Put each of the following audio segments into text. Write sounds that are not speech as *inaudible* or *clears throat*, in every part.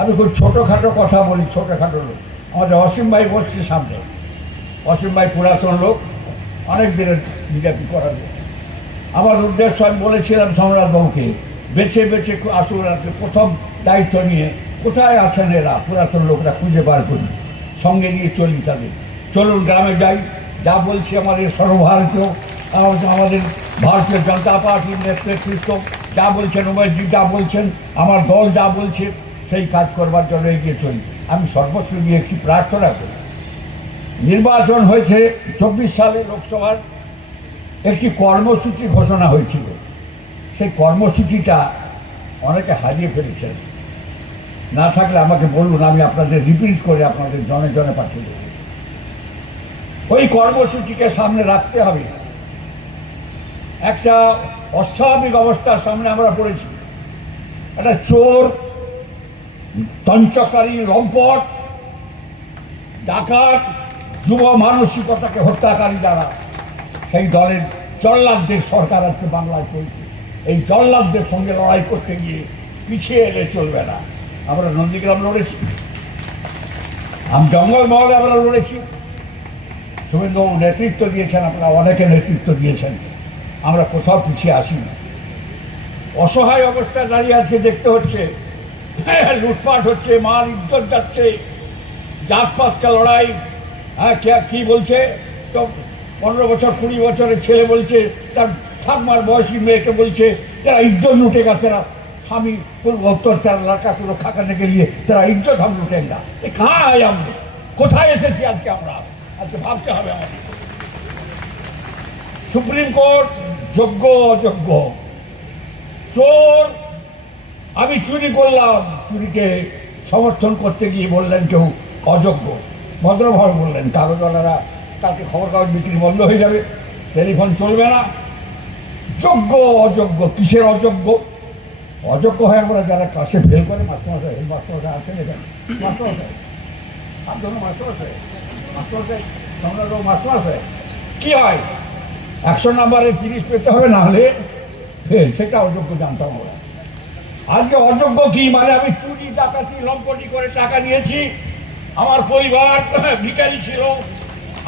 আমি খুব ছোটোখাটো কথা বলি, ছোটোখাটো লোক। আমাদের অসীম ভাই বসছে সামনে। অসীম ভাই পুরাতন লোক, অনেক দিনের বিজেপি করার। আমার উদ্দেশ্য, আমি বলেছিলাম সম্রাটবাবুকে বেছে বেছে আসুন প্রথম দায়িত্ব নিয়ে কোথায় আছেন এরা? পুরাতন লোকরা খুঁজে বার করি সঙ্গে নিয়ে চলি তাদের। চলুন গ্রামে যাই। যা বলছি আমাদের সর্বভারতীয় আমাদের- ভারতীয় জনতা পার্টির নেতৃত্ব যা বলছেন, উমেশজি যা বলছেন, আমার দল যা বলছে, সেই কাজ করবার জন্য এগিয়ে চলি। আমি সর্বোচ্চ গিয়ে একটি প্রার্থনা করি। নির্বাচন হয়েছে চব্বিশ সালে লোকসভার। একটি কর্মসূচি ঘোষণা হয়েছিল। সেই কর্মসূচিটা অনেকে হারিয়ে ফেলেছেন। না থাকলে আমাকে বলুন, আমি আপনাদের রিপিট করে আপনাদের জনে জনে পাঠিয়ে দেব। ওই কর্মসূচিকে সামনে রাখতে হবে। একটা অস্বাভাবিক অবস্থার সামনে আমরা পড়েছি। একটা চোর তঞ্চকারী লম্পট ডাকাত, যুব মানসিকতাকে হত্যাকারী যারা, সেই দলের জল্লাদদের সরকার আজকে বাংলায় চলছে। এই জল্লাদদের সঙ্গে লড়াই করতে গিয়ে পিছিয়ে এলে চলবে না। আমরা নন্দীগ্রাম লড়েছি। আম জঙ্গলমহলে আমরা লড়েছি। শুভেন্দুবাবু নেতৃত্ব দিয়েছেন, আপনারা অনেকে নেতৃত্ব দিয়েছেন। আমরা কোথাও পিছিয়ে আসি না অসহায় অবস্থায় দাঁড়িয়ে আজকে দেখতে হচ্ছে হ্যাঁ, লুটপাট হচ্ছে, মাল ইজ্জত যাচ্ছে, জাতপাতটা লড়াই হ্যাঁ কী বলছে? তো পনেরো বছর, কুড়ি বছরের ছেলে বলছে, তার ঠাকমার বয়সী মেয়েকে বলছে, তারা ইজ্জত লুটে গেছে না স্বামী অন্তর তারা লড়কা পুরো খাকা থেকে নিয়ে, তারা ইজ্জত হাম লুটেন না। এ হয় আমরা কোথায় এসেছি আজকে আমরা? আজকে ভাবতে হবে আমাদের। সুপ্রিম কোর্ট যোগ্য, অযোগ্য। চোর, আমি চুরি করলাম। চুরিকে সমর্থন করতে গিয়ে বললেন কেউ অযোগ্য। ভদ্রভাবে বললেন কাগজওয়ালারা কালকে খবর কাগজ বিক্রি বন্ধ হয়ে যাবে। টেলিফোন চলবে না। যোগ্য, অযোগ্য, কিসের অযোগ্য? অযোগ্য হয়ে আমরা যারা ক্লাসে ফেল করে, মাস্টারমশাই এই মাস্টারমশাই আছেন এখানে। মাস্টারমশাই আপনার মাস্টারমশাই মাস্টারমশাই সম্রাটবাবু মাস্টারমশাই, কী হয়? একশো নাম্বারে তিরিশ পেতে হবে, না হলে ফেল। সেটা অযোগ্য জানতাম আমরা আজকে অযোগ্য কি? মানে আমি চুরি, ডাকাতি, লম্পটি করে টাকা নিয়েছি। আমার পরিবার *laughs* ভিখারি ছিল।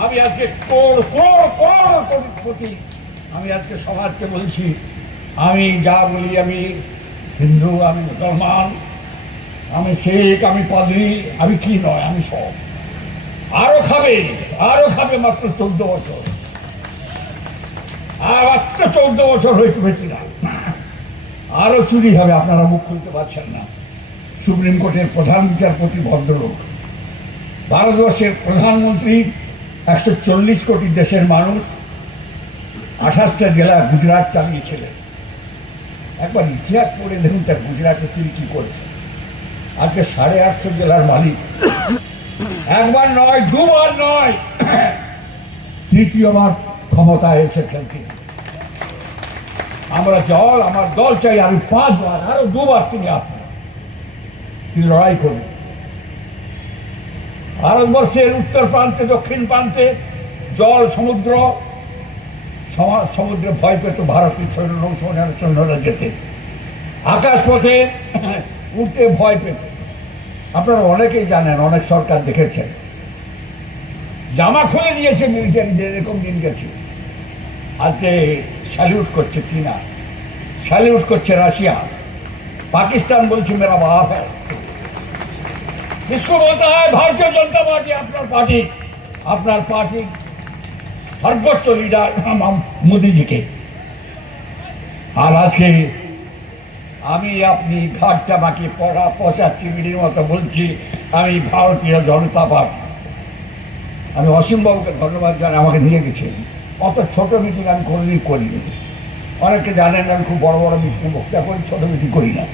আমি আজকে করোড় করোড় করোড় কোটি আমি আজকে সমাজকে বলছি, আমি যা বলি আমি হিন্দু, আমি মুসলমান, আমি শেখ, আমি পাদ্রি আমি কি নয়, আমি সব। আরও খাবে আরও খাবে মাত্র চোদ্দ বছর। আর মাত্র চৌদ্দ বছর হয়েছে বেশিরা আরও চুরি হবে, আপনারা মুখ খুলতে পারছেন না। সুপ্রিম কোর্টের প্রধান বিচারপতি ভদ্রলোক। ভারতবর্ষের প্রধানমন্ত্রী, একশো চল্লিশ কোটি দেশের মানুষ, আঠাশটা জেলা গুজরাট চালিয়েছিলেন। একবার ইতিহাস পড়ে দেখুন তার গুজরাটে তিনি কী করেছেন। আজকে সাড়ে আটশো জেলার মালিক। একবার নয়, দুবার নয়, তৃতীয়বার ক্ষমতায় এসেছেন তিনি। আমরা জল, আমার দল চাই, আমি পাঁচবার আরও দুবার তিনি আসবেন তিনি লড়াই করুন ভারতবর্ষের উত্তর প্রান্তে, দক্ষিণ প্রান্তে জল, সমুদ্র, সমা- সমুদ্রে ভয় পেত ভারতীয় সৈন্য, নৌসেনার সৈন্যরা যেতে। আকাশপথে *clears throat* উঠতে ভয় পেত। আপনারা অনেকেই জানেন, অনেক সরকার দেখেছেন। জামা খুলে দিয়েছে মিলিটারিদের এরকম দিন গেছে। আজকে স্যালিউট করছে চীনা স্যালিউট করছে রাশিয়া পাকিস্তান বলছে মেরা বাপ হ্যাঁ किसको बोलता है भारतीय जनता पार्टी আপনার পার্টি আপনার পার্টি সর্বোচ্চ লিডার মোদিজিকে আর আজকে আমি আপনি ঘাটটা বাকি পড়া পচা চিংড়ির মতো বলছি আমি ভারতীয় জনতা পার্টি আমি অসীমবাবুকে ধন্যবাদ জানাই আমাকে নিয়ে গেছেন অত ছোট মিটিং আমি কোনোদিন করিনি। অনেকে জানেন আমি খুব বড় বড় মিটিং বক্তৃতা করি ছোটো মিটিং করি না।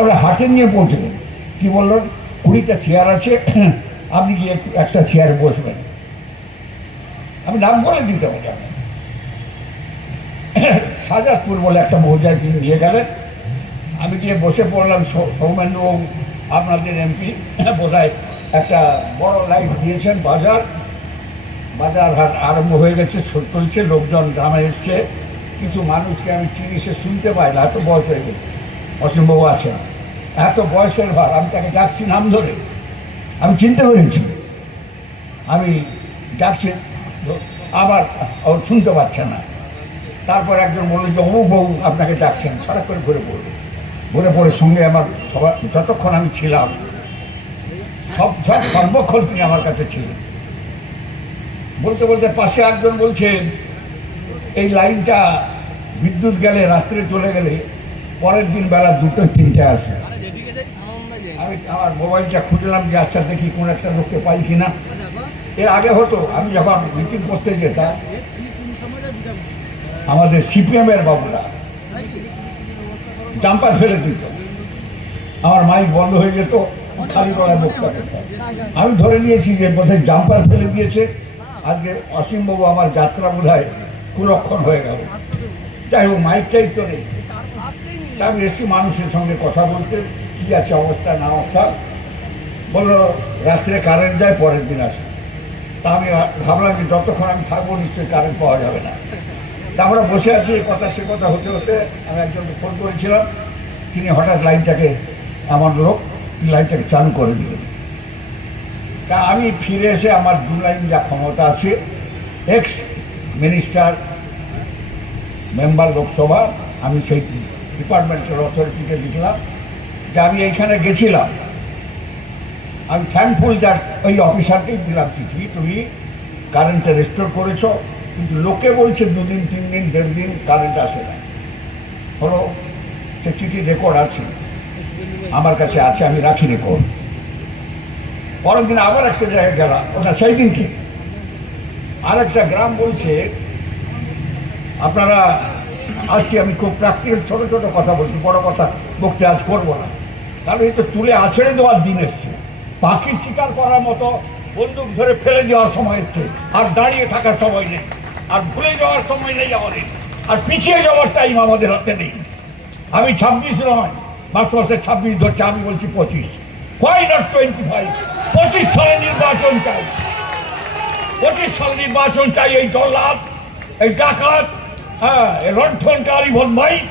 এবারে হাটে নিয়ে পৌঁছলেন কী বললেন? কুড়িটা চেয়ার আছে, *clears throat* আপনি গিয়ে একটা চেয়ারে বসবেন। আমি নাম বলে দিতে পারি সাজাদপুর বলে একটা মৌজায় তিনি নিয়ে গেলেন। আমি গিয়ে বসে পড়লাম সৌমেন্দ্রবাবু আপনাদের এমপি, *clears throat* বোধহয় একটা বড় লাইট দিয়েছেন বাজার। বাজার হাট আরম্ভ হয়ে গেছে চলছে লোকজন গ্রামে এসছে। কিছু মানুষকে আমি চিনি, সে শুনতে পাই না, এত বয়স হয়ে গেছে। অসীমবাবু আছেন এত বয়সের ভার, আমি তাকে ডাকছি নাম ধরে। আমি চিনতে পেরেছি। আমি ডাকছি, আবার ও শুনতে পাচ্ছে না। তারপর একজন বলল যে, অমুক বউ আপনাকে ডাকছেন সারা করে ঘুরে পড়বে। ঘুরে পড়ে সঙ্গে আমার সবার, যতক্ষণ আমি ছিলাম, সব সব সর্বক্ষণ তিনি আমার কাছে ছিলেন। বলতে বলতে পাশে একজন বলছেন, এই লাইনটা বিদ্যুৎ গেলে রাত্রে চলে গেলে পরের দিন বেলা দুটো, তিনটে আসে। আমি আমার মোবাইলটা খুঁজলাম যে আচ্ছা দেখি কোন একটা লোককে পাই কিনা। এর আগে হতো, আমি যখন মিটিং করতে যেতাম, আমাদের সিপিএম এর বাবুরা জাম্পার ফেলে দিত। আমার মাইক বন্ধ হয়ে যেত, খালি আমি ধরে নিয়েছি যে, বোধহয় জাম্পার ফেলে দিয়েছে। আজকে অসীমবাবু আমার যাত্রা বোধ হয় কুলক্ষণ হয়ে গেল। যাই হোক মাইকটাই তো নেই। আমি এসছি মানুষের সঙ্গে কথা বলতে কী আছে অবস্থা, না অবস্থা, বলল, রাত্রে কারেন্ট যায়, পরের দিন আসে। তা আমি ভাবলাম যে যতক্ষণ আমি থাকব, নিশ্চয়ই কারেন্ট পাওয়া যাবে না। তা আমরা বসে আছি, এ কথা সে কথা হতে হতে আমি একজনকে ফোন করেছিলাম। তিনি হঠাৎ লাইনটাকে আমার লোক লাইনটাকে চালু করে দিলেন। তা আমি ফিরে এসে আমার দু লাইন যা ক্ষমতা আছে এক্স মিনিস্টার মেম্বার লোকসভা আমি সেই ডিপার্টমেন্টের অথরিটিকে লিখলাম যে আমি এইখানে গেছিলাম। আমি থ্যাঙ্কফুল যার ওই অফিসারকেই দিলাম চিঠি, তুমি কারেন্টে রেস্টোর করেছ, কিন্তু লোকে বলছে দুদিন তিন দিন দেড় দিন কারেন্ট আসে না। হলো সে চিঠি রেকর্ড আছে। আমার কাছে আছে, আমি রাখি রেকর্ড পরের দিন আবার একটা জায়গায় গেলাম। ওটা সেই দিন কি? আর একটা গ্রাম বলছে, আপনারা আজকে আমি খুব প্র্যাকটিক্যাল ছোট ছোট কথা বলছি, বড় কথা বকতে আজ করব না। কারণ এই তো তুলে আছড়ে দেওয়ার দিন এসছে। পাখি শিকার করার মতো বন্দুক ধরে ফেলে দেওয়ার সময় এসছে, আর দাঁড়িয়ে থাকার সময় নেই, আর ভুলে যাওয়ার সময় নেই আমাদের আর পিছিয়ে যাওয়ার টাইম আমাদের হাতে নেই। আমি ছাব্বিশ নয়, মার্চ মাসে ছাব্বিশ ধরছে, আমি বলছি পঁচিশ। হোয়াই নট টোয়েন্টি ফাইভ পঁচিশ সালে নির্বাচন চাই। পঁচিশ সাল নির্বাচন চাই এই জল্লাদ, এই ডাকাত হ্যাঁ এই লণ্ঠনকারী বদমাইশ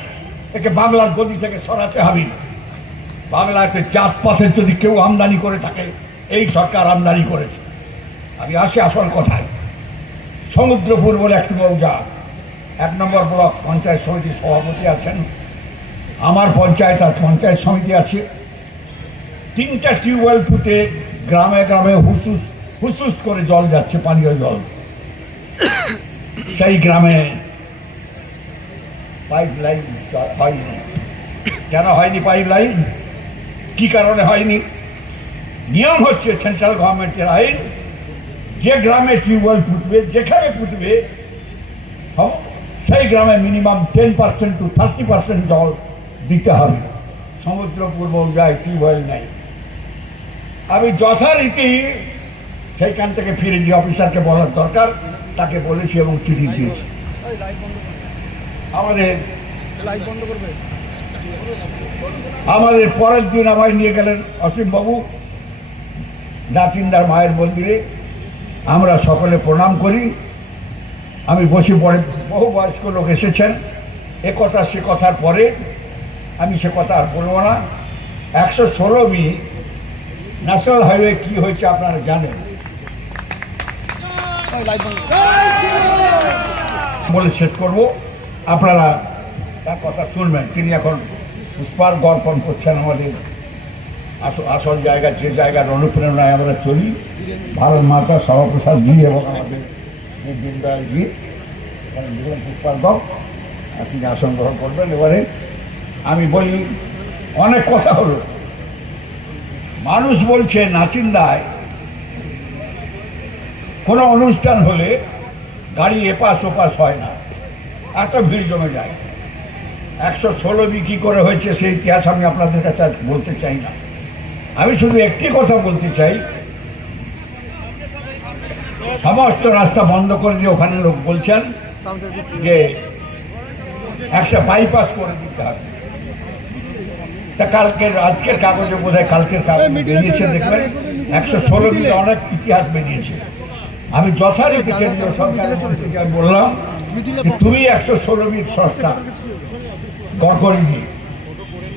একে বাংলার গদি থেকে সরাতে হবে। বাংলাতে জাত পাতের যদি কেউ আমদানি করে থাকে, এই সরকার আমদানি করেছে। আমি আসি আসল কথায়। সমুদ্রপুর বলে একটি মৌজা। এক নম্বর ব্লক পঞ্চায়েত সমিতির সভাপতি আছেন। আমার পঞ্চায়েত আর পঞ্চায়েত সমিতি আছে। তিনটা টিউবওয়েল পুঁতে গ্রামে গ্রামে হুসুস হুসুস করে জল যাচ্ছে, পানীয় জল। সেই গ্রামে পাইপ লাইন হয়নি। কেন হয়নি পাইপ লাইন কি কারণে হয়নি? নিয়ম হচ্ছে সেন্ট্রাল গভর্নমেন্টের আইন, যে গ্রামে টিউবওয়েল ফুটবে, যেখানে ফুটবে সেই গ্রামে minimum ten percent to thirty percent জল দিতে হবে। সমুদ্র পূর্ব যায় টিউবওয়েল নেই। আমি যথারীতি সেইখান থেকে ফিরে যে অফিসারকে বলার দরকার, তাকে বলেছি এবং চিঠি দিয়েছি। আমাদের আমাদের পরের দিন আমায় নিয়ে গেলেন অসীমবাবু। নাতিন্দার মায়ের মন্দিরে। আমরা সকলে প্রণাম করি। আমি বসে পড়ে বহু বয়স্ক লোক এসেছেন। এ কথা সে কথার পরে আমি সে কথা আর বলব না। একশো ষোলো বি ন্যাশনাল হাইওয়ে কি হয়েছে আপনারা জানেন? বলে শেষ করব। আপনারা তার কথা শুনবেন। তিনি এখন পুষ্পার গর্পণ করছেন আমাদের আসল জায়গা, যে জায়গার অনুপ্রেরণায় আমরা চলি। ভারত মাতা সর্বপ্রসাদ জি এবং আমাদের যে দীনদয়াল এখানে দিলেন পুষ্পার গপ আপনি আসন গ্রহণ করবেন। এবারে আমি বলি, অনেক কথা হলো। মানুষ বলছে নাচিন্দায় কোনো অনুষ্ঠান হলে গাড়ি এপাশ ওপাশ হয় না। এত ভিড় জমে যায়। একশো ষোলো বিক্রি করে হয়েছে সেই ইতিহাস আমি আপনাদের কাছে বলতে চাই না। আমি শুধু একটি কথা বলতে চাই। সমস্ত রাস্তা বন্ধ করে দিয়ে ওখানে লোক বলছেন যে একটা বাইপাস করে দিতে হবে। তা কালকের আজকের কাগজে বোধ হয় কালকের কাগজে বেরিয়েছে দেখবেন? একশো ষোলো মিলে অনেক ইতিহাস বেরিয়েছে। আমি যথারীতি কেন্দ্রীয় সরকারের মন্ত্রীকে বললাম তুমি একশো ষোলো মিনিট সংস্থা গড়করিজি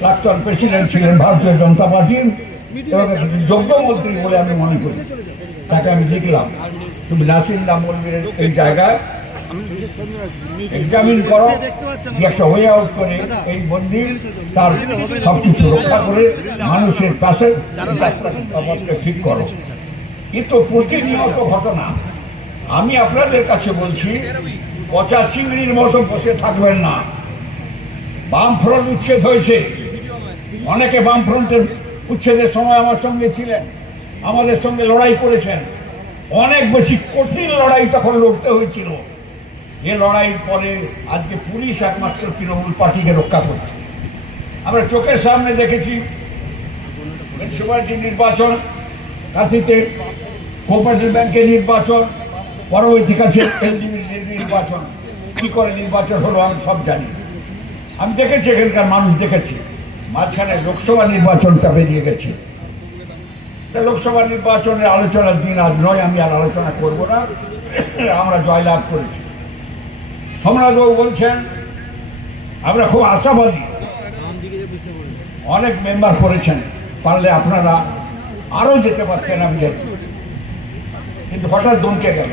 প্রাক্তন প্রেসিডেন্ট ছিলেন ভারতীয় জনতা পার্টির যোগ্য মন্ত্রী বলে আমি মনে করি। তাকে আমি দেখলাম তুমি নাসির নাম মন্দিরের এই জায়গায় এক্সামিন করো, যে একটা ওয়ে আউট করে এই মন্দির, তার রক্ষা করে মানুষের পাশে ঠিক করো। কিন্তু প্রতিনিয়ত ঘটনা, আমি আপনাদের কাছে বলছি, পচা চিংড়ির মতো বসে থাকবেন না। বাম ফ্রন্ট উচ্ছেদ হয়েছে। অনেকে বাম ফ্রন্টের উচ্ছেদের সময় আমার সঙ্গে ছিলেন, আমাদের সঙ্গে লড়াই করেছেন। অনেক বেশি কঠিন লড়াই তখন লড়তে হয়েছিল। যে লড়াইয়ের পরে আজকে পুলিশ একমাত্র তৃণমূল পার্টিকে রক্ষা করছে। আমরা চোখের সামনে দেখেছি নির্বাচন, কাশিতে কোপারেটিভ ব্যাংকের নির্বাচন পরবর্তী কাছে নির্বাচন, কি করে নির্বাচন হলো আমি সব জানি। আমি দেখেছি, এখানকার মানুষ দেখেছি, মাঝখানে লোকসভা নির্বাচনটা বেরিয়ে গেছে। লোকসভা নির্বাচনের আলোচনার দিন আজ নয়, আমি আর আলোচনা করব না। আমরা জয়লাভ করেছি। সম্রাটবাবু বলছেন, আমরা খুব আশাবাদী। অনেক মেম্বার করেছেন, পারলে আপনারা আরও যেতে পারতেন আমি কিন্তু হঠাৎ দমকে গেল।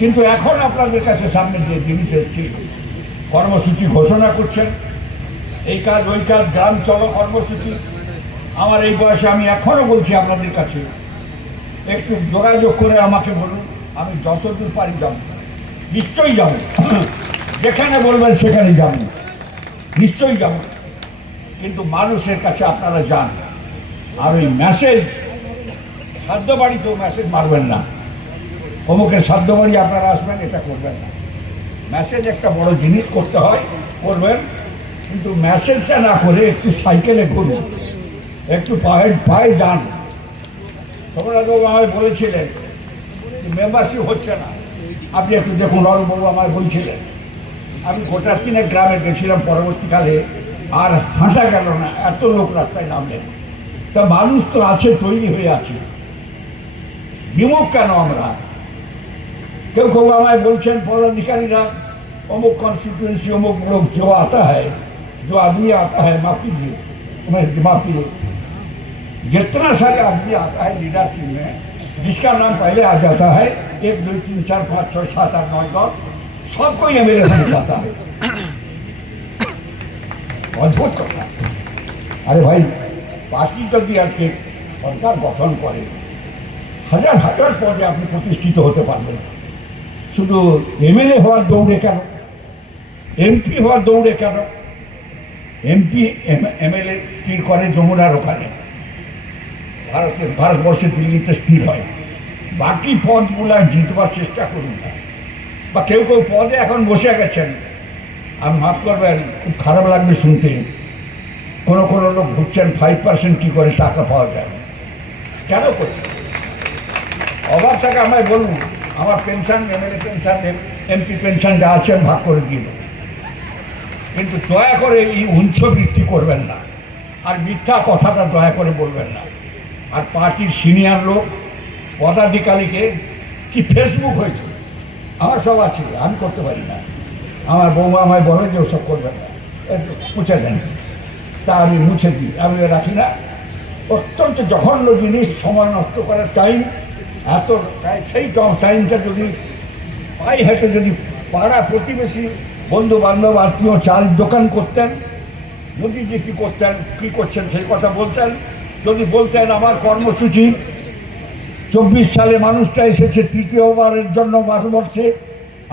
কিন্তু এখন আপনাদের কাছে সামনে যে জিনিস এসেছি, কর্মসূচি ঘোষণা করছেন, এই কাজ, ওই কাজ, গ্রাম চলো কর্মসূচি। আমার এই বয়সে আমি এখনও বলছি আপনাদের কাছে, একটু যোগাযোগ করে আমাকে বলুন, আমি যতদূর পারি যাব নিশ্চয়ই যাব। যেখানে বলবেন সেখানে যাব। নিশ্চয়ই যাব। কিন্তু মানুষের কাছে আপনারা যান। আর ওই মেসেজ সাধ্য বাড়িতেও মেসেজ মারবেন না। অমুকের সাধ্য বাড়ি আপনারা আসবেন, এটা করবেন না। মেসেজ একটা বড় জিনিস করতে হয়, করবেন। কিন্তু মেসেজটা না করে একটু সাইকেলে ঘুরুন। একটু পায়ে পায়ে যান। সোমনাথবাবু আমায় বলেছিলেন মেম্বারশিপ হচ্ছে না। আপনি একটু দেখুন, রণবাবু আমার বলছিলেন। আমি গোটা তিনে গ্রামে গেছিলাম পরবর্তীকালে, আর হাসা গেল না, এত লোক রাস্তায় নামলেন। তা মানুষ তো আছে, তৈরি হয়ে আছে। বিমুখ কেন আমরা? কেউ কেউ আমায় বলছেন, পদাধিকারীরা, অমুক কনস্টিটুয়েন্সি অমুক লোক যে আতা হয়, যে আদমি আতা হয়, মাফি দিয়ে মানে মাফি माफ कीजिए আদমি আতা হয় লিডারশিপ মে জিসা নাম পহলে আ पहले হয়। এক, দুই, তিন, চার, পাঁচ, ছয়, সাত, আট, নয়, দশ সবকই আমি নেমে গেলাম অদ্ভুত কথা। আরে ভাই, পার্টি যদি আজকে সরকার গঠন করে, হাজার হাজার পদে আপনি প্রতিষ্ঠিত হতে পারবেন। শুধু এমএলএ হওয়ার দৌড়ে কেন? এমপি হওয়ার দৌড়ে কেন? এমপি এমএলএ স্থির করে যমুনার ওখানে। ভারতের, ভারতবর্ষের দিল্লিতে স্থির হয়। বাকি পদগুলা জিতবার চেষ্টা করুন। বা কেউ কেউ পদে এখন বসে গেছেন। আমি মাফ করবেন, খুব খারাপ লাগবে শুনতে। কোনো কোনো লোক ঘুরছেন ফাইভ পার্সেন্ট কী করে টাকা পাওয়া যায়। কেন করছে অভাব টাকা আমায় বলুন, আমার pension, MLA pension, MP pension যা আছে ভাগ করে দিয়ে কিন্তু দয়া করে এই উঞ্চ বৃত্তি করবেন না। আর মিথ্যা কথাটা দয়া করে বলবেন না। আর পার্টির সিনিয়র লোক পদাধিকারীকে কি ফেসবুক হয়েছে? আমার সব আছে, আমি করতে পারি না। আমার বৌমা আমায় বলে যে ওসব করবেন না। মুছে দেন। তা আমি মুছে দিই। আমি রাখি না। অত্যন্ত জঘন্য জিনিস, সময় নষ্ট করার টাইম এত সেই টাইমটা যদি পায়ে হেঁটে যদি পাড়া প্রতিবেশী বন্ধু বান্ধব আত্মীয় চাল দোকান করতেন যে কী করতেন, কী করছেন সেই কথা বলতেন? যদি বলতেন আমার কর্মসূচি চব্বিশ সালে মানুষটা এসেছে তৃতীয়বারের জন্য ভারতবর্ষে,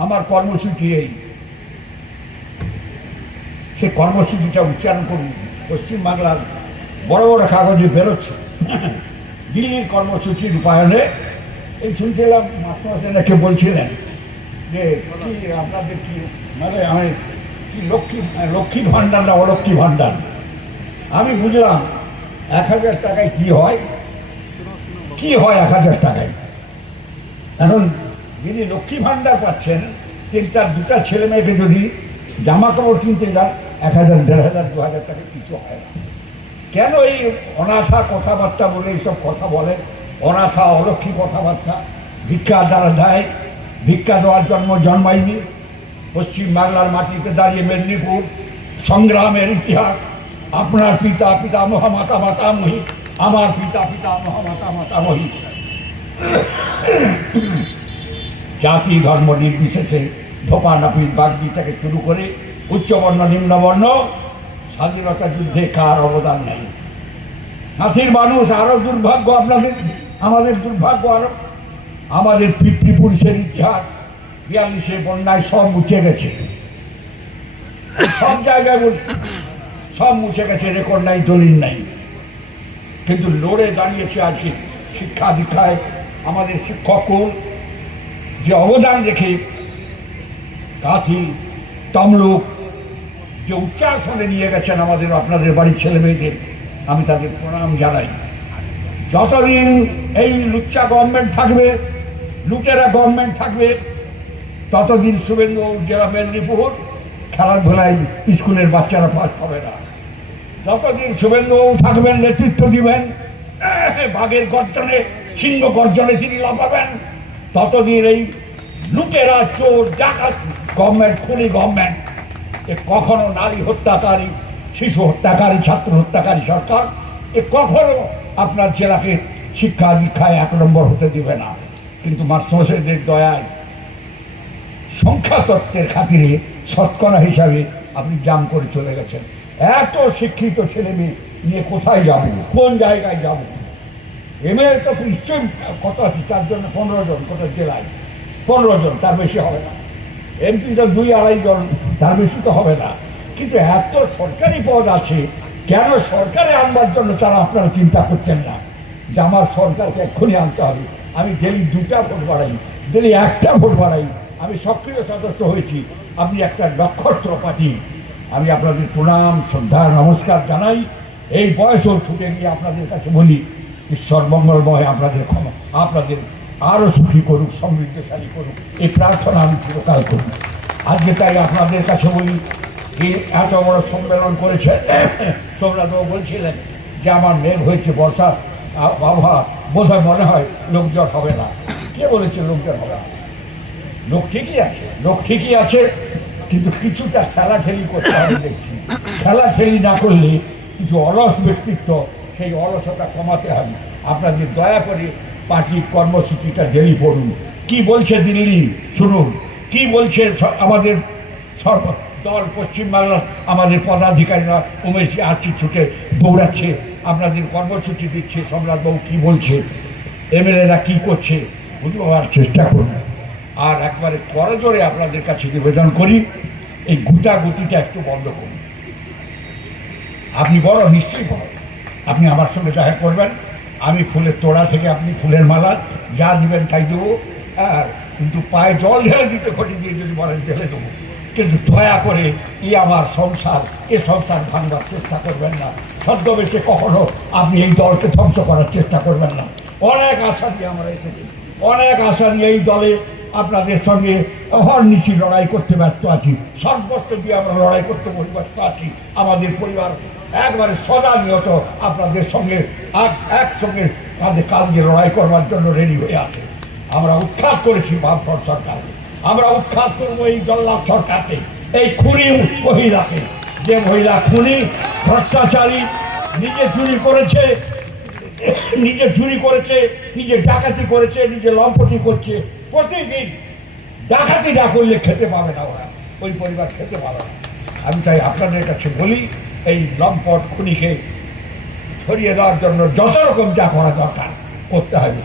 আমার কর্মসূচি এই। সে কর্মসূচিটা উচ্চারণ করুন। পশ্চিমবাংলার বড় বড় কাগজে বেরোচ্ছে। দিল্লির কর্মসূচি রূপায়ণে, এই শুনছিলাম মাস্টার নাকি বলছিলেন যে, কি আপনাদের কি মানে আমি, কি লক্ষ্মী লক্ষ্মী ভাণ্ডার না অলক্ষ্মী ভাণ্ডার? আমি বুঝলাম, এক হাজার টাকায় কি হয়? কি হয় এক হাজার টাকায়? এখন যিনি লক্ষ্মী ভাণ্ডার পাচ্ছেন, তিনি তার দুটা ছেলে মেয়েকে যদি জামা কাপড় কিনতে যান, এক হাজার, দেড় হাজার, দু হাজার টাকা কিছু হয় না। কেন এই অনাথা কথাবার্তা বলে এইসব কথা বলে? অনাথা অলক্ষী কথাবার্তা ভিক্ষা দ্বারা দেয়, ভিক্ষা দেওয়ার জন্ম জন্মায়নি। পশ্চিম বাংলার মাটিতে দাঁড়িয়ে মেদিনীপুর সংগ্রামের ইতিহাস। আপনার পিতা পিতা, মহামাতা মাতামহী আমার পিতা পিতা, মহামাতা মাতামহী জাতি, ধর্ম নির্বিশেষে ধোপা নাপিত বাগদি থেকে শুরু করে উচ্চবর্ণ নিম্নবর্ণ স্বাধীনতা যুদ্ধে কার অবদান নেই? হাতির মানুষ, আরও দুর্ভাগ্য আপনাদের, আমাদের দুর্ভাগ্য আরও। আমাদের পিতৃপুরুষের ইতিহাস বিয়াল্লিশে বন্যায় সব মুছে গেছে। সব জায়গায় বলি, সব মুছে গেছে রেকর্ড নাই, দলিল নাই। কিন্তু লড়ে দাঁড়িয়েছে আজকে শিক্ষা দীক্ষায় আমাদের শিক্ষকগণ যে অবদান রেখে কাথি তমলুক, যে উচ্চাসনে নিয়ে গেছেন আমাদের আপনাদের বাড়ির ছেলে মেয়েদের, আমি তাদের প্রণাম জানাই। যতদিন এই লুচ্চা গভর্নমেন্ট থাকবে, লুটেরা গভর্নমেন্ট থাকবে, ততদিন শুভেন্দু জেলা মেদিনীপুর খেলাধুলায় স্কুলের বাচ্চারা ফার্স্ট হবে না। যতদিন শুভেন্দু থাকবেন, নেতৃত্ব দিবেন বাঘের গর্জনে, সিংহ গর্জনে তিনি লাফাবেন, ততদিন এই লুটেরা, চোর, ডাকাত গভর্নমেন্ট খুনি গভর্নমেন্ট এ কখনো নারী হত্যাকারী, শিশু হত্যাকারী, ছাত্র হত্যাকারী সরকার, এ কখনো আপনার জেলাকে শিক্ষা দীক্ষায় এক নম্বর হতে দিবে না। কিন্তু মাস্টারদের দয়ায় সংখ্যা তত্ত্বের খাতিরে শতকরা হিসাবে আপনি জাম করে চলে গেছেন। এত শিক্ষিত ছেলে মেয়ে নিয়ে কোথায় যাবে? কোন জায়গায় যাব? এমএলএ তো নিশ্চয়ই কত আছে? চারজন পনেরো জন, কত জেলায়? পনেরো জন, তার বেশি হবে না। এমপি তো দুই আড়াই জন, তার বেশি তো হবে না। কিন্তু এত সরকারি পদ আছে, কেন সরকারে আনবার জন্য তারা আপনারা চিন্তা করছেন না? যে আমার সরকারকে এক্ষুনি আনতে হবে। আমি ডেলি দুটা ভোট বাড়াই, ডেলি একটা ভোট বাড়াই। আমি সক্রিয় সদস্য হয়েছি। আপনি একটা নক্ষত্র পার্টি আমি আপনাদের প্রণাম, শ্রদ্ধা, নমস্কার জানাই। এই বয়সও ছুটে গিয়ে আপনাদের কাছে বলি, ঈশ্বর মঙ্গলময় আপনাদের ক্ষমা, আপনাদের আরও সুখী করুক, সমৃদ্ধশালী করুক, এই প্রার্থনা আমি চিরকাল করি আজকে তাই আপনাদের কাছে বলি এই এত বড় সম্মেলন করেছে *coughs* সোমনাথবাবু বলছিলেন যে আমার মেঘ হয়েছে বর্ষা আবহাওয়া বোধহয় মনে হয় লোকজন হবে না। কে বলেছে লোকজন হবে না? লোক ঠিকই আছে, লোক ঠিকই আছে। কিন্তু কিছুটা খেলাঠেলি করতে হবে দেখছি। খেলাঠেলি না করলে কিছু অলস ব্যক্তিত্ব সেই অলসতা কমাতে হবে আপনাদের দয়া করে পার্টির কর্মসূচিটা ডেলি পড়ুন। কি বলছে দিল্লি? শুনুন। কি বলছে আমাদের সর্ব দল পশ্চিমবাংলার আমাদের পদাধিকারীরা? উমেশি আছি ছুটে দৌড়াচ্ছে। আপনাদের কর্মসূচি দিচ্ছে সম্রাটবাবু কি বলছে? এমএলএরা কি করছে? হওয়ার চেষ্টা করুন। আর একবারে করজোরে আপনাদের কাছে নিবেদন করি, এই গুতাগুতিটা একটু বন্ধ করুন। আপনি বড়, নিশ্চয়ই বড়। আপনি আমার সঙ্গে দেখা করবেন। আমি ফুলের তোড়া থেকে আপনি ফুলের মালা, যা দিবেন তাই দেবো। আর কিন্তু পায়ে জল ঢেলে দিতে ঘটি দিয়ে যদি বলেন, ঢেলে দেবো। কিন্তু দয়া করে ই আমার সংসার, এ সংসার ভাঙবার চেষ্টা করবেন না। ছদ্মবেশে কখনো আপনি এই দলকে ধ্বংস করার চেষ্টা করবেন না। অনেক আশা দিয়ে আমরা এসেছি। অনেক আশা নিয়ে এই দলে আপনাদের সঙ্গে অহর্নিশি লড়াই করতে ব্যস্ত আছি। সর্বস্ব দিয়ে আমরা লড়াই করতে ব্যস্ত আছি। আমাদের পরিবার একবারে সদা নিয়ত আপনাদের সঙ্গে, এক- একসঙ্গে কাঁধে কাল দিয়ে লড়াই করবার জন্য রেডি হয়ে আছে। আমরা উৎখাত করেছি বামফ্রন্ট সরকার। আমরা উৎখাত করব এই জল্লাদ সরকারকে, এই খুনি মহিলাকে। যে মহিলা খুনি, ভ্রষ্টাচারী, নিজে চুরি করেছে, নিজে চুরি করেছে, নিজে ডাকাতি করেছে, নিজে লম্পটি করছে প্রতিদিন ডাকাতি না করলে খেতে পাবে না ওরা। ওই পরিবার খেতে পাবে না। আমি তাই আপনাদের কাছে বলি, এই লম্পট খুনিকে সরিয়ে দেওয়ার জন্য যত রকম যা করা দরকার করতে হবে।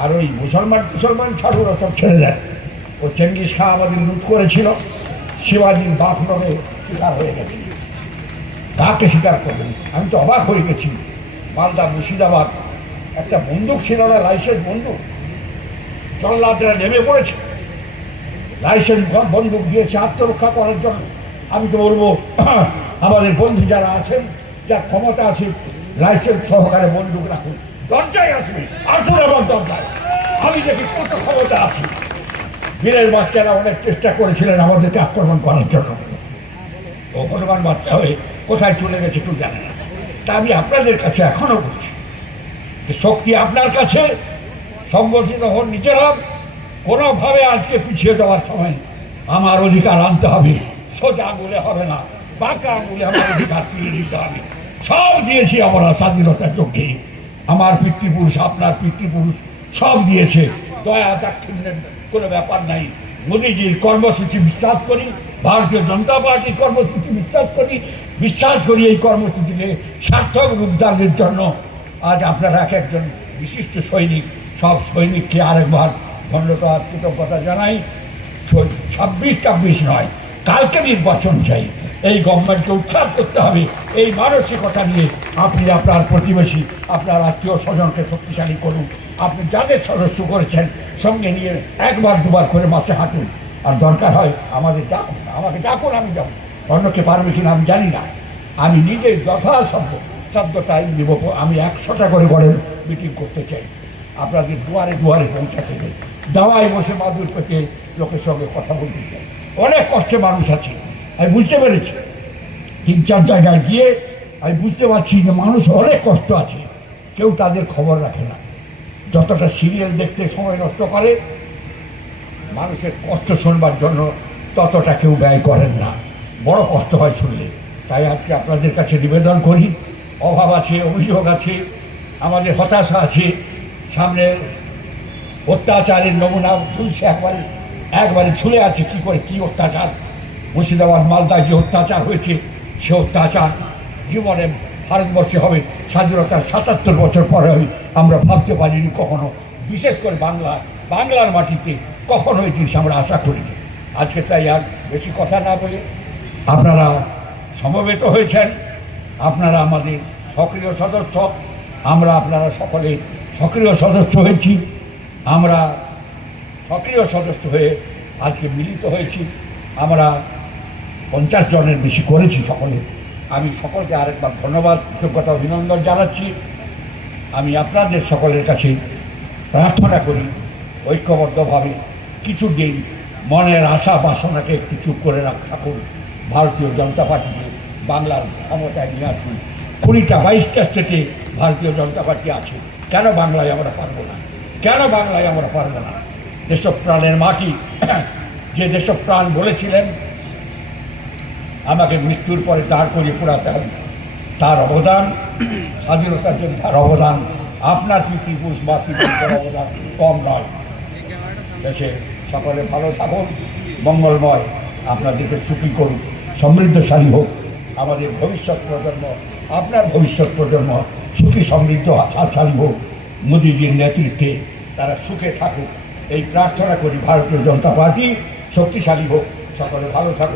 আর ওই মুসলমান মুসলমান ছাড়ুন সব ছেড়ে দেন। ও চেঙ্গিস খাঁ আমাদের লুট করেছিল। শিবাজির বাপ নবে শিকার হয়ে গেছে। কাকে শিকার করবেন? আমি তো অবাক হয়ে গেছি। মালদা মুর্শিদাবাদ, একটা বন্দুক ছিল না, লাইসেন্স বন্দুক। জল্লাদরা নেমে পড়েছে। লাইসেন্স বন্দুক দিয়েছে, আত্মরক্ষা করার জন্য। আমি তো বলব, *clears throat* আমাদের বন্ধু যারা আছেন, যার ক্ষমতা আছে, লাইসেন্স সহকারে বন্দুক রাখুন। দরজায় আসবে, আসুন আমার দরজায়। আমি দেখি কত ক্ষমতা আছে। বীরের বাচ্চারা অনেক চেষ্টা করেছিলেন আমাদেরকে আক্রমণ করার জন্য। ও হনুমান বাচ্চা হয়ে কোথায় চলে গেছে কেউ জানে না। তা আমি আপনাদের কাছে এখনও বলছি শক্তি আপনার কাছে সংগঠিত হন নিজেরা কোনোভাবে আজকে পিছিয়ে দেওয়ার সময় আমার অধিকার আনতে হবে। সোজা আঙুলে হবে না। বাঁকা আঙুলে আমার অধিকার ফিরিয়ে দিতে হবে। সব দিয়েছি আমরা স্বাধীনতার যজ্ঞে আমার পিতৃপুরুষ, আপনার পিতৃপুরুষ সব দিয়েছে। দয়া দাক্ষিণ্যের কোনো ব্যাপার নাই। মোদীজির কর্মসূচি বিশ্বাস করি, ভারতীয় জনতা পার্টির কর্মসূচি বিশ্বাস করি বিশ্বাস করি এই কর্মসূচিকে সার্থক রূপদানের জন্য। আজ আপনারা এক একজন বিশিষ্ট সৈনিক। সব সৈনিককে আরেকবার ধন্যবাদ কৃতজ্ঞতা জানাই। ছাব্বিশ ছাব্বিশ নয়, কালকে নির্বাচন চাই। এই গভর্নমেন্টকে উৎখাত করতে হবে। এই মানসিকতা নিয়ে আপনি আপনার প্রতিবেশী, আপনার আত্মীয় স্বজনকে শক্তিশালী করুন। আপনি যাদের সদস্য করেছেন, সঙ্গে নিয়ে একবার দুবার করে মাঠে হাঁটুন। আর দরকার হয় আমাদের ডাকুন আমাকে ডাকুন, আমি যাব। অন্যকে পারবে কিনা আমি জানি না। আমি নিজে যথাসাধ্য সাধ্যটাই দেব আমি একশোটা করে করে মিটিং করতে চাই। আপনাদের দুয়ারে দুয়ারে পৌঁছাতে চাই দাওয়ায় বসে মাদুর পেতে লোকের সঙ্গে কথা বলতে চাই অনেক কষ্টে মানুষ আছে, আমি বুঝতে পেরেছি। তিন চার জায়গায় গিয়ে আমি বুঝতে পারছি যে মানুষ অনেক কষ্ট আছে, কেউ তাদের খবর রাখে না। যতটা সিরিয়াল দেখতে সময় নষ্ট করে, মানুষের কষ্ট শুনবার জন্য ততটা কেউ ব্যয় করেন না। বড় কষ্ট হয় শুনলে। তাই আজকে আপনাদের কাছে নিবেদন করি। অভাব আছে, অভিযোগ আছে, আমাদের হতাশা আছে সামনে অত্যাচারের নমুনা চলছে একবারে একবারে ছুলে আছে, কি করে, কি অত্যাচার? মুর্শিদাবাদ, মালদায় যে অত্যাচার হয়েছে, সে অত্যাচার জীবনে ভারতবর্ষে হবে, স্বাধীনতার সাতাত্তর বছর পরে হবে, আমরা ভাবতে পারিনি কখনো। বিশেষ করে বাংলা, বাংলার মাটিতে কখনো এই জিনিস আমরা আশা করিনি। আজকে তাই আর বেশি কথা না বলে আপনারা সমবেত হয়েছেন, আপনারা আমাদের সক্রিয় সদস্য, আমরা আপনারা সকলে সক্রিয় সদস্য হয়েছি। আমরা সক্রিয় সদস্য হয়ে আজকে মিলিত হয়েছি। আমরা পঞ্চাশ জনের বেশি করেছি সকলে। আমি সকলকে আরেকবার ধন্যবাদ, কৃতজ্ঞতা, অভিনন্দন জানাচ্ছি। আমি আপনাদের সকলের কাছে প্রার্থনা করি, ঐক্যবদ্ধভাবে কিছু দিন মনের আশা বাসনাকে একটু চুপ করে রাখ, থাকুন। ভারতীয় জনতা পার্টিকে বাংলার ক্ষমতায় নিয়ে আসুন কুড়িটা বাইশটা স্টেটে ভারতীয় জনতা পার্টি আছে। কেন বাংলায় আমরা পারব না? কেন বাংলায় আমরা পারব না? যেসব প্রাণের মাটি *clears throat* যে যেসব প্রাণ বলেছিলেন, আমাকে মৃত্যুর পরে দাঁড় করিয়ে পোড়াতে হবে। তার অবদান, *clears throat* স্বাধীনতার জন্য তার অবদান। আপনার পিতৃপুরুষ বা পিতৃপুরুষের অবদান, কম নয়। দেশে সকলে ভালো থাকুন, মঙ্গলময়। আপনাদেরকে সুখী করুন, সমৃদ্ধশালী হোক। আমাদের ভবিষ্যৎ প্রজন্ম, আপনার ভবিষ্যৎ প্রজন্ম সুখী সমৃদ্ধ শালী হোক, মোদীজির নেতৃত্বে তারা সুখে থাকুক। এই প্রার্থনা করি ভারতীয় জনতা পার্টি, শক্তিশালী হোক। সকলে ভালো থাকুক।